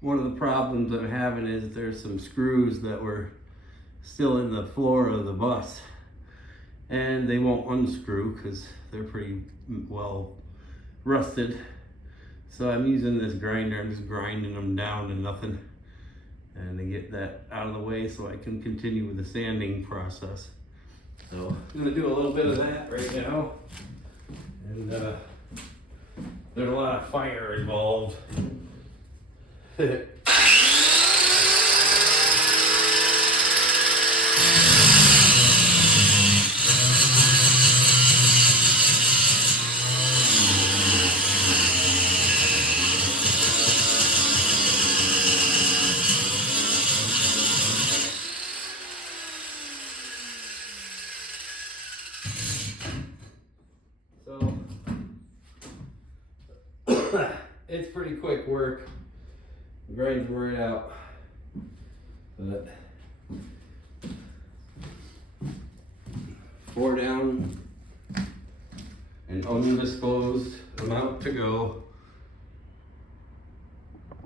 One of the problems I'm having is there's some screws that were still in the floor of the bus, and they won't unscrew because they're pretty well rusted. So I'm using this grinder. I'm just grinding them down to nothing, and to get that out of the way so I can continue with the sanding process. So I'm gonna do a little bit of that right now, and there's a lot of fire involved. So it's pretty quick work. Grinds right out, but 4 down, an undisclosed amount to go.